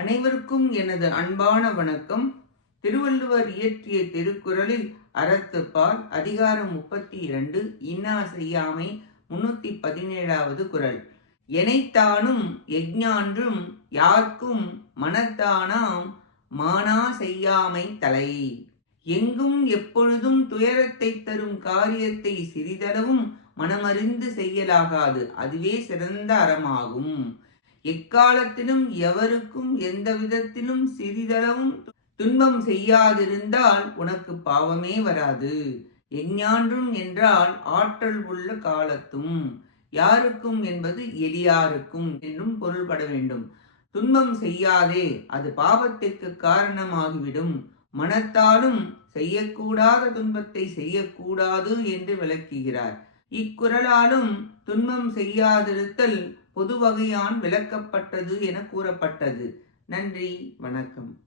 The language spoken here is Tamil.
அனைவருக்கும் எனது அன்பான வணக்கம். திருவள்ளுவர் இயற்றிய திருக்குறளில் அறத்துப்பால் அதிகாரம் முப்பத்தி இரண்டு இன்னா செய்யாமை முன்னூத்தி பதினேழாவது குறள். எனைத்தானும் எஜ்ஞான்றும் யார்க்கும் மனத்தானாம் மானா செய்யாமை தலை. எங்கும் எப்பொழுதும் துயரத்தை தரும் காரியத்தை சிறிதளவும் மனமறிந்து செய்யலாகாது. அதுவே சிறந்த அறமாகும். எக்காலத்திலும் எவருக்கும் எந்த விதத்திலும் சிறிதளவும் துன்பம் செய்யாதிருந்தால் உனக்கு பாவமே வராது. எஞ்ஞான்றும் என்றால் ஆற்றல் உள்ள காலத்தும் யாருக்கும் என்பது எளியாருக்கும் என்றும் பொருள்பட வேண்டும். துன்பம் செய்யாதே அது பாவத்திற்கு காரணமாகிவிடும். மனத்தாலும் செய்யக்கூடாத துன்பத்தை செய்யக்கூடாது என்று விளக்குகிறார். இக்குரலாலும் துன்பம் செய்யாதிருத்தல் பொது வகையான் விளக்கப்பட்டது என கூறப்பட்டது. நன்றி வணக்கம்.